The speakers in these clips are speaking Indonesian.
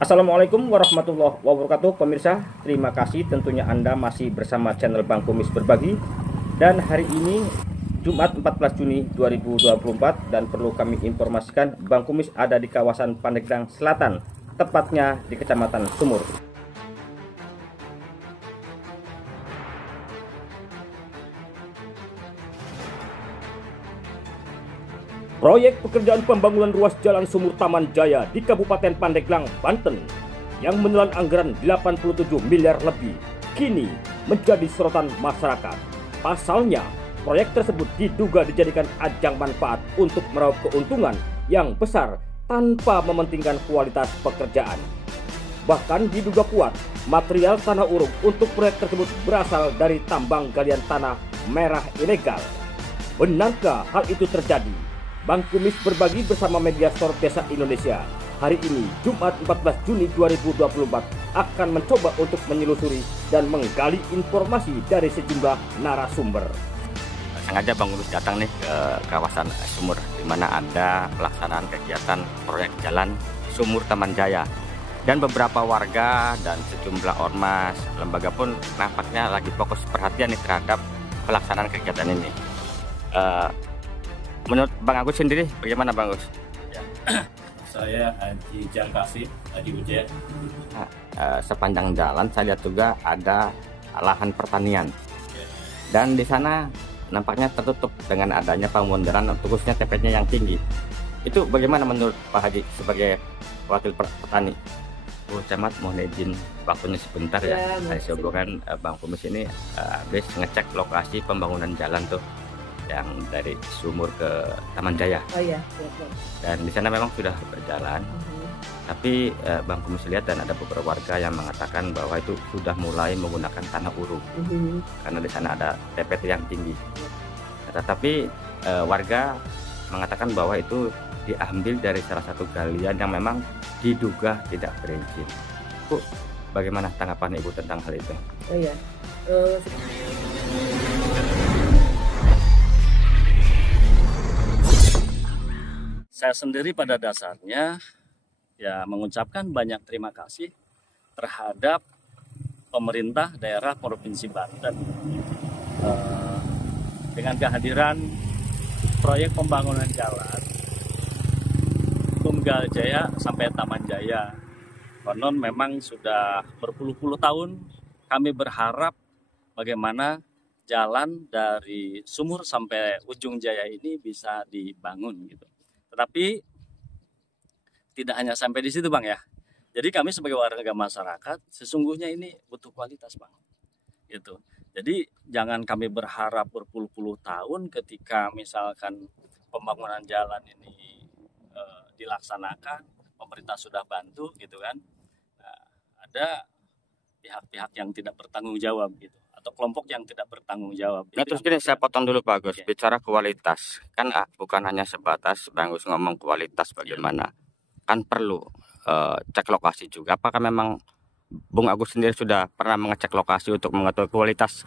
Assalamualaikum warahmatullahi wabarakatuh. Pemirsa, terima kasih tentunya Anda masih bersama channel Bang Kumis Berbagi. Dan hari ini Jumat 14 Juni 2024 dan perlu kami informasikan Bang Kumis ada di kawasan Pandeglang Selatan, tepatnya di Kecamatan Sumur. Proyek pekerjaan pembangunan ruas jalan Sumur Taman Jaya di Kabupaten Pandeglang, Banten yang menelan anggaran 87 miliar lebih kini menjadi sorotan masyarakat. Pasalnya, proyek tersebut diduga dijadikan ajang manfaat untuk meraup keuntungan yang besar tanpa mementingkan kualitas pekerjaan. Bahkan diduga kuat material tanah uruk untuk proyek tersebut berasal dari tambang galian tanah merah ilegal. Benarkah hal itu terjadi? Bang Kumis Berbagi bersama Media Store Desa Indonesia hari ini Jumat 14 Juni 2024 akan mencoba untuk menyelusuri dan menggali informasi dari sejumlah narasumber. Sengaja Bang Kumis datang nih ke kawasan Sumur di mana ada pelaksanaan kegiatan proyek jalan Sumur Taman Jaya, dan beberapa warga dan sejumlah ormas lembaga pun nampaknya lagi fokus perhatian nih terhadap pelaksanaan kegiatan ini. Menurut Bang Agus sendiri, bagaimana Bang Agus? Ya. Saya Haji Jangkasih, Haji Ujen. Sepanjang jalan saya lihat juga ada lahan pertanian, dan di sana nampaknya tertutup dengan adanya pemundaran, khususnya TPT-nya yang tinggi. Itu bagaimana menurut Pak Haji sebagai wakil petani? Bu Camat, mohon izin waktunya sebentar ya. Saya sebutkan Bang Kumis ini habis ngecek lokasi pembangunan jalan tuh yang dari Sumur ke Taman Jaya. Oh iya. Dan di sana memang sudah berjalan. Tapi Bang Kumis lihat dan ada beberapa warga yang mengatakan bahwa itu sudah mulai menggunakan tanah uruk karena di sana ada TPT yang tinggi. Tetapi warga mengatakan bahwa itu diambil dari salah satu galian yang memang diduga tidak berizin. Bu, bagaimana tanggapan Ibu tentang hal itu? Oh iya. Saya sendiri pada dasarnya ya mengucapkan banyak terima kasih terhadap pemerintah daerah Provinsi Banten dengan kehadiran proyek pembangunan jalan Tunggal Jaya sampai Taman Jaya. Konon memang sudah berpuluh-puluh tahun kami berharap bagaimana jalan dari Sumur sampai ujung Jaya ini bisa dibangun gitu. Tetapi tidak hanya sampai di situ Bang ya. Jadi kami sebagai warga masyarakat sesungguhnya ini butuh kualitas Bang. Gitu. Jadi jangan kami berharap berpuluh-puluh tahun ketika misalkan pembangunan jalan ini dilaksanakan, pemerintah sudah bantu gitu kan. Nah, ada pihak-pihak yang tidak bertanggung jawab gitu, atau kelompok yang tidak bertanggung jawab. Nah, terus gini, saya potong dulu Pak Agus. Bicara kualitas, kan bukan hanya sebatas Bang Agus ngomong kualitas bagaimana. Kan perlu cek lokasi juga. Apakah memang Bung Agus sendiri sudah pernah mengecek lokasi untuk mengatur kualitas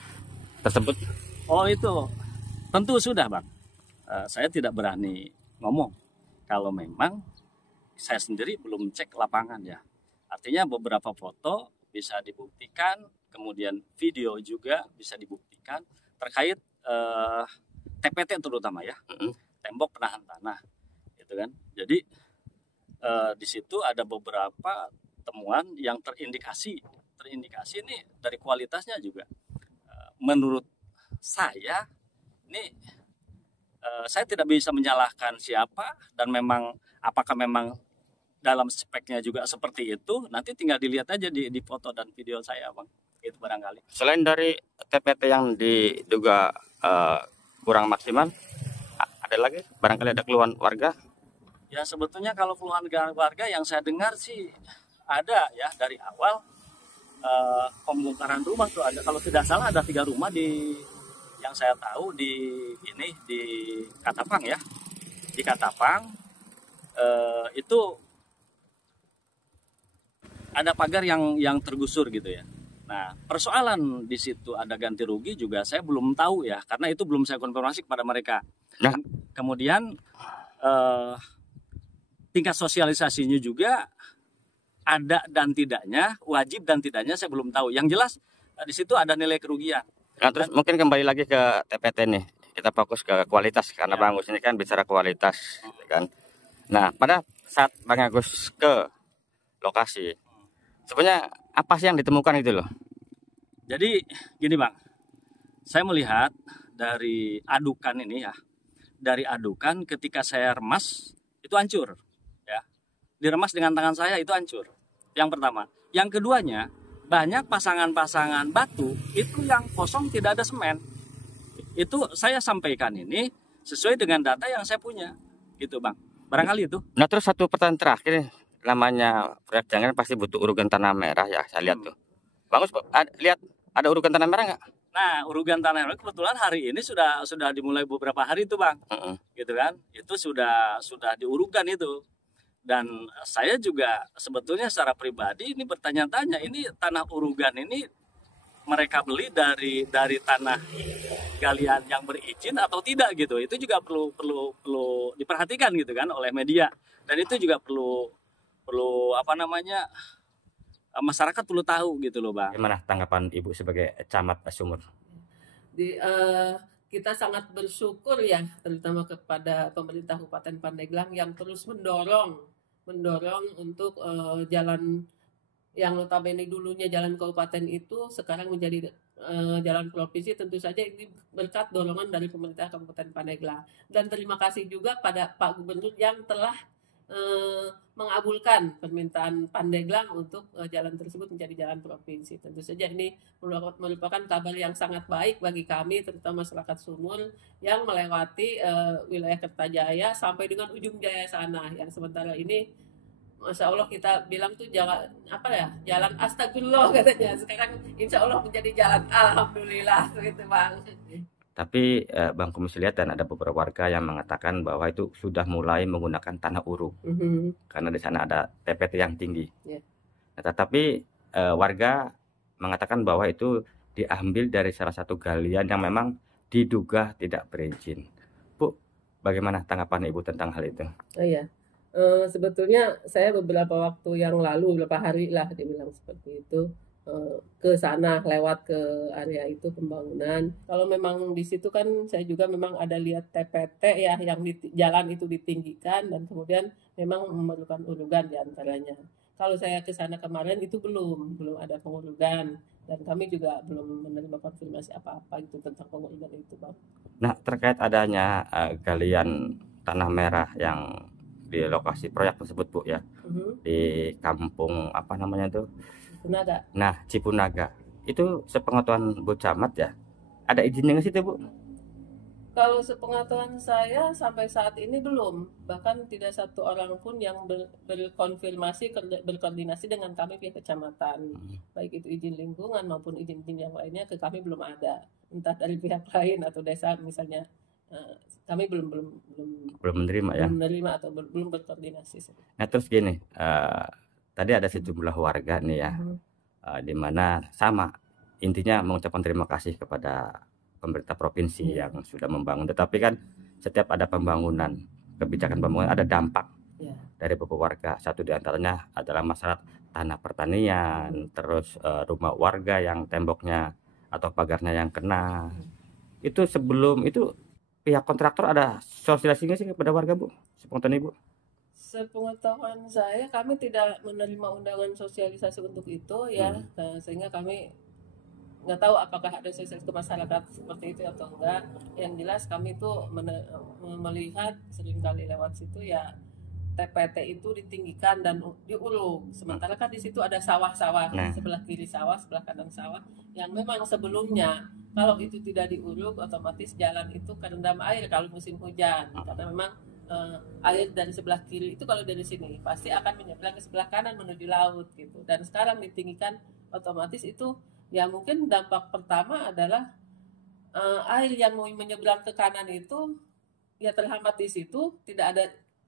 tersebut? Oh itu, tentu sudah Bang. Saya tidak berani ngomong kalau memang saya sendiri belum cek lapangan ya. Artinya beberapa foto bisa dibuktikan, kemudian video juga bisa dibuktikan terkait TPT terutama ya, tembok penahan tanah, gitu kan. Jadi di situ ada beberapa temuan yang terindikasi ini dari kualitasnya juga. Menurut saya ini saya tidak bisa menyalahkan siapa dan memang apakah memang dalam speknya juga seperti itu, nanti tinggal dilihat aja di foto dan video saya Bang. Itu barangkali. Selain dari TPT yang diduga kurang maksimal, ada lagi barangkali ada keluhan warga? Ya sebetulnya kalau keluhan warga yang saya dengar sih ada ya dari awal pembongkaran rumah tuh ada, kalau tidak salah ada 3 rumah di yang saya tahu di Katapang ya, di Katapang itu ada pagar yang tergusur gitu ya. Nah, persoalan di situ ada ganti rugi juga saya belum tahu ya, karena itu belum saya konfirmasi kepada mereka. Nah. Kemudian tingkat sosialisasinya juga ada dan tidaknya, wajib dan tidaknya saya belum tahu. Yang jelas di situ ada nilai kerugian. Nah, terus mungkin kembali lagi ke TPT nih. Kita fokus ke kualitas karena Bang Agus ini kan bicara kualitas, kan. Nah, pada saat Bang Agus ke lokasi, sebenarnya apa sih yang ditemukan itu loh? Jadi gini Bang, saya melihat dari adukan ini ya, dari adukan ketika saya remas itu hancur, ya. Diremas dengan tangan saya itu hancur. Yang pertama, yang keduanya banyak pasangan-pasangan batu itu yang kosong tidak ada semen. Itu saya sampaikan ini sesuai dengan data yang saya punya, gitu Bang. Barangkali itu. Nah, terus satu pertanyaan terakhir, namanya proyek jangan pasti butuh urugan tanah merah ya, saya lihat tuh. Bagus, lihat ada urugan tanah merah nggak? Nah, urugan tanah merah kebetulan hari ini sudah dimulai beberapa hari itu Bang, gitu kan? Itu sudah diurugan itu. Dan saya juga sebetulnya secara pribadi ini bertanya-tanya, ini tanah urugan ini mereka beli dari tanah galian yang berizin atau tidak gitu. Itu juga perlu diperhatikan gitu kan oleh media. Dan itu juga perlu apa namanya, masyarakat perlu tahu gitu loh Bang. Gimana tanggapan Ibu sebagai camat Sumur? Kita sangat bersyukur ya, terutama kepada pemerintah Kabupaten Pandeglang yang terus mendorong untuk jalan yang notabene dulunya jalan kabupaten itu sekarang menjadi jalan provinsi. Tentu saja ini berkat dorongan dari pemerintah Kabupaten Pandeglang. Dan terima kasih juga pada Pak Gubernur yang telah mengabulkan permintaan Pandeglang untuk jalan tersebut menjadi jalan provinsi. Tentu saja ini merupakan kabar yang sangat baik bagi kami, terutama masyarakat Sumur yang melewati wilayah Kertajaya sampai dengan ujung jaya sana. Yang sementara ini, Masya Allah kita bilang tuh jalan astagfirullah katanya. Sekarang insya Allah menjadi jalan alhamdulillah gitu Bang. Tapi Bang Kumis lihat dan ada beberapa warga yang mengatakan bahwa itu sudah mulai menggunakan tanah uruk karena di sana ada TPT yang tinggi. Nah, tetapi warga mengatakan bahwa itu diambil dari salah satu galian yang memang diduga tidak berizin. Bu, bagaimana tanggapan Ibu tentang hal itu? Oh iya, sebetulnya saya beberapa waktu yang lalu, beberapa hari lah dibilang seperti itu, ke sana lewat ke area itu pembangunan. Kalau memang di situ kan saya juga memang ada lihat TPT ya yang jalan itu ditinggikan dan kemudian memang memerlukan urugan diantaranya. Kalau saya ke sana kemarin itu belum ada pengurugan dan kami juga belum menerima konfirmasi apa-apa itu tentang pengurugan itu Bang. Nah, terkait adanya galian tanah merah yang di lokasi proyek tersebut Bu ya, di kampung apa namanya itu? Cipunaga. Nah, Cipunaga itu sepengetahuan Bu Camat ya, ada izinnya nggak sih Bu? Kalau sepengetahuan saya sampai saat ini belum, bahkan tidak satu orang pun yang berkoordinasi dengan kami pihak kecamatan, baik itu izin lingkungan maupun izin-izin yang lainnya ke kami belum ada, entah dari pihak lain atau desa misalnya. Kami belum menerima ya? Belum menerima atau belum berkoordinasi. Nah, terus gini, tadi ada sejumlah warga nih ya, di mana sama intinya mengucapkan terima kasih kepada pemerintah provinsi yang sudah membangun. Tetapi kan setiap ada pembangunan, kebijakan pembangunan ada dampak dari beberapa warga. Satu diantaranya adalah masalah tanah pertanian, terus rumah warga yang temboknya atau pagarnya yang kena. Itu sebelum itu pihak kontraktor ada sosialisasi sih kepada warga Bu? Sepengetahuan Ibu? Sepengetahuan saya, kami tidak menerima undangan sosialisasi untuk itu ya, sehingga kami nggak tahu apakah ada sosialisasi ke masyarakat seperti itu atau enggak. Yang jelas kami tuh melihat seringkali lewat situ ya TPT itu ditinggikan dan diuruk. Sementara kan di situ ada sawah-sawah, sebelah kiri sawah, sebelah kanan sawah, yang memang sebelumnya kalau itu tidak diuruk otomatis jalan itu kerendam air kalau musim hujan, karena memang air dari sebelah kiri itu kalau dari sini pasti akan menyeberang ke sebelah kanan menuju laut gitu. Dan sekarang ditinggikan otomatis itu ya mungkin dampak pertama adalah air yang mau menyeberang ke kanan itu ya terhambat di situ, tidak ada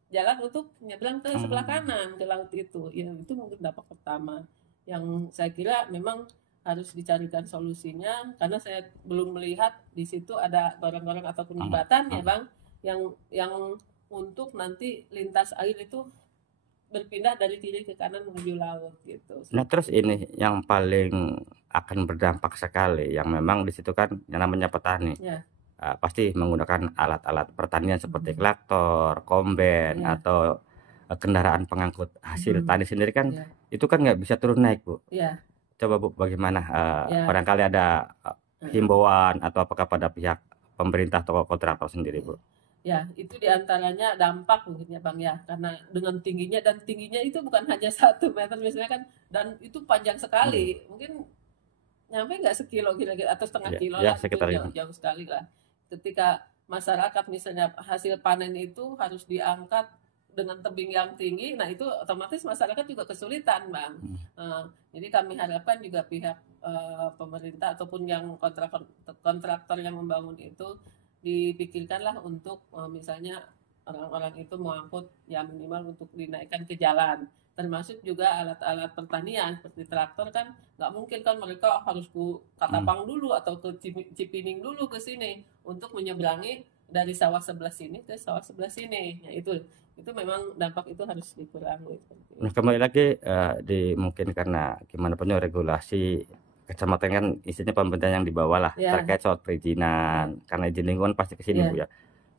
jalan untuk menyeberang ke sebelah kanan ke laut itu. Ya itu mungkin dampak pertama yang saya kira memang harus dicarikan solusinya, karena saya belum melihat di situ ada gorong-gorong ataupun jembatan ya Bang yang untuk nanti lintas air itu berpindah dari kiri ke kanan menuju laut gitu. Nah, terus ini yang paling akan berdampak sekali, yang memang di situ kan yang namanya petani. Ya. Pasti menggunakan alat-alat pertanian seperti traktor, kombin, Ya. atau kendaraan pengangkut hasil tani sendiri kan, Ya. itu kan nggak bisa turun naik, Bu. Ya. Coba Bu, bagaimana Ya. barangkali ada himbauan atau apakah pada pihak pemerintah atau kontraktor sendiri, Bu? Ya, itu diantaranya dampak mungkin ya Bang ya, karena dengan tingginya, dan tingginya itu bukan hanya 1 meter misalnya kan, dan itu panjang sekali, mungkin nyampe nggak sekilo kira-kira atau setengah Ya, kilo ya, lah, itu sekitar itu. jauh sekali lah. Ketika masyarakat misalnya hasil panen itu harus diangkat dengan tebing yang tinggi, nah itu otomatis masyarakat juga kesulitan Bang. Jadi kami harapkan juga pihak pemerintah ataupun yang kontraktor yang membangun itu dipikirkanlah untuk misalnya orang-orang itu mengangkut ya minimal untuk dinaikkan ke jalan, termasuk juga alat-alat pertanian seperti traktor kan nggak mungkin kan mereka harus ke Katapang dulu atau ke Cipining dulu ke sini untuk menyeberangi dari sawah sebelah sini ke sawah sebelah sini. Nah, itu memang dampak itu harus dikurangi. Nah, kembali lagi mungkin karena gimana pun regulasi kecamatan kan isinya pemerintah yang di bawah lah, Ya. terkait soal perizinan, karena izin lingkungan pasti ke sini, Ya. Bu ya.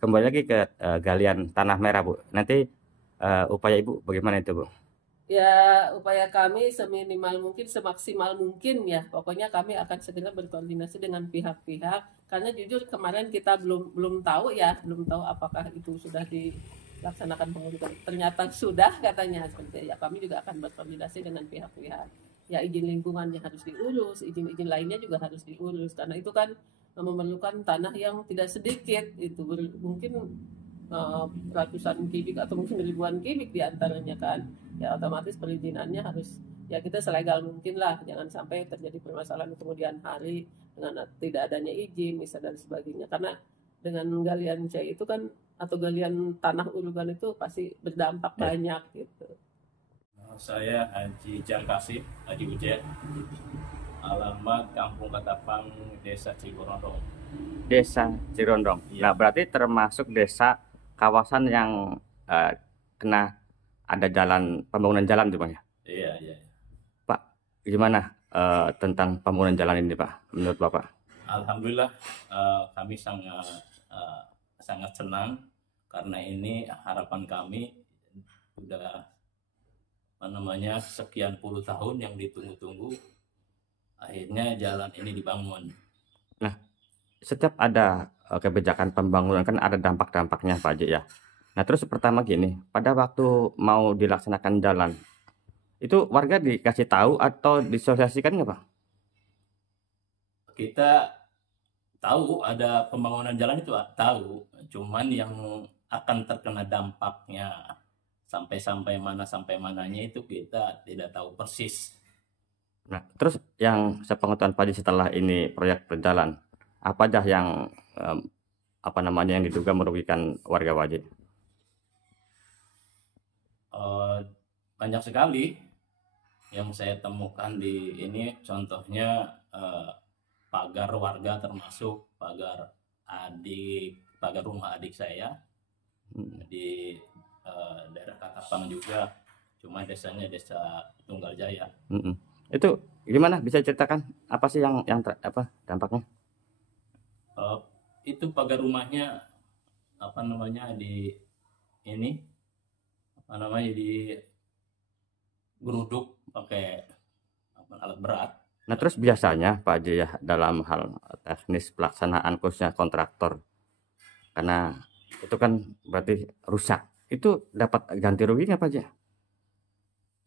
Kembali lagi ke galian tanah merah, Bu. Nanti upaya Ibu bagaimana itu, Bu? Ya, upaya kami seminimal mungkin, semaksimal mungkin ya. Pokoknya kami akan segera berkoordinasi dengan pihak-pihak, karena jujur kemarin kita belum tahu apakah itu sudah dilaksanakan pengurusan. Ternyata sudah katanya seperti ya. Kami juga akan berkoordinasi dengan pihak-pihak. Ya, izin lingkungannya harus diurus, izin-izin lainnya juga harus diurus, karena itu kan memerlukan tanah yang tidak sedikit, itu mungkin ratusan kubik atau mungkin ribuan kubik diantaranya kan. Ya otomatis perizinannya harus ya kita selegal mungkin lah, jangan sampai terjadi permasalahan kemudian hari dengan tidak adanya izin misalnya dan sebagainya, karena dengan galian C itu kan atau galian tanah urugan itu pasti berdampak banyak gitu. Saya Haji Jangkasih, Haji Ujet, alamat Kampung Katapang, Desa Cirondong. Desa Cirondong. Iya. Nah, berarti termasuk desa kawasan yang kena ada pembangunan jalan tuh, Bang ya? Iya. Pak, gimana tentang pembangunan jalan ini, Pak, menurut Bapak? Alhamdulillah, kami sangat senang karena ini harapan kami sudah sekian puluh tahun yang ditunggu-tunggu, akhirnya jalan ini dibangun. Nah, setiap ada kebijakan pembangunan kan ada dampak-dampaknya, Pak Haji ya. Nah, terus pertama gini, pada waktu mau dilaksanakan jalan, itu warga dikasih tahu atau disosialisasikan nggak, Pak? Kita tahu ada pembangunan jalan itu tahu, cuman yang akan terkena dampaknya sampai mananya itu kita tidak tahu persis. Nah, terus yang sepengetahuan Pak Haji setelah ini proyek berjalan, apa aja yang yang diduga merugikan warga wajib? Banyak sekali yang saya temukan di ini, contohnya pagar warga, termasuk pagar rumah adik saya di daerah Katapang juga, cuma desanya Desa Tunggal Jaya. Itu gimana, bisa ceritakan apa sih yang dampaknya? Itu pagar rumahnya di geruduk pakai alat berat. Nah, terus biasanya Pak Haji ya, dalam hal teknis pelaksanaan khususnya kontraktor, karena itu kan berarti rusak, itu dapat ganti rugi nggak Pak Haji?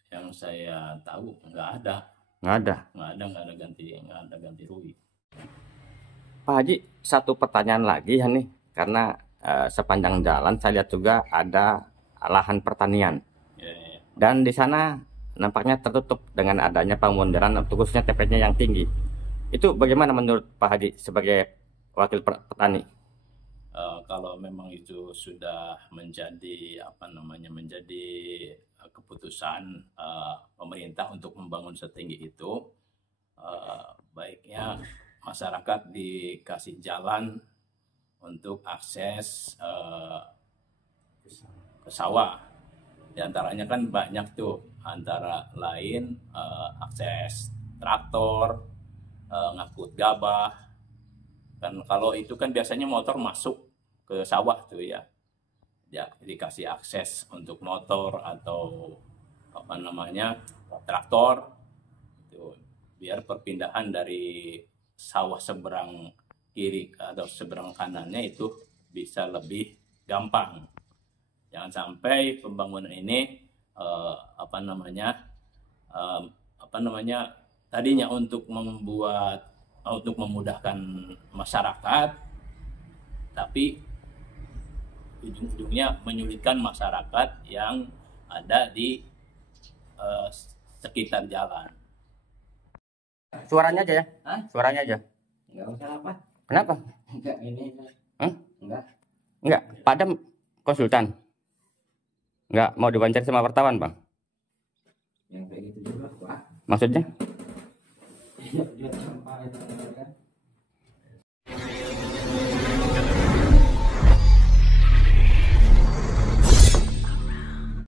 Yang saya tahu nggak ada ganti rugi. Pak Haji, satu pertanyaan lagi ya nih, karena sepanjang jalan saya lihat juga ada lahan pertanian. Ya. Dan di sana nampaknya tertutup dengan adanya pemundaran, khususnya TP-nya yang tinggi. Itu bagaimana menurut Pak Haji sebagai wakil petani? Kalau memang itu sudah menjadi keputusan pemerintah untuk membangun setinggi itu, baiknya masyarakat dikasih jalan untuk akses ke sawah. Di antaranya kan banyak tuh, antara lain akses traktor, ngangkut gabah. Kan kalau itu kan biasanya motor masuk ke sawah tuh ya. Ya, dikasih akses untuk motor atau apa namanya traktor itu, biar perpindahan dari sawah seberang kiri atau seberang kanannya itu bisa lebih gampang. Jangan sampai pembangunan ini tadinya untuk memudahkan masyarakat, tapi ujung-ujungnya menyulitkan masyarakat yang ada di sekitar jalan. Suaranya aja ya? Hah? Suaranya aja. Enggak usah apa? Kenapa? Enggak ini. Hah? Enggak. Enggak, Padam konsultan. Enggak mau diwawancara sama wartawan, Bang. Yang kayak gitu juga, Pak. Maksudnya? Dia tanpa itu kan.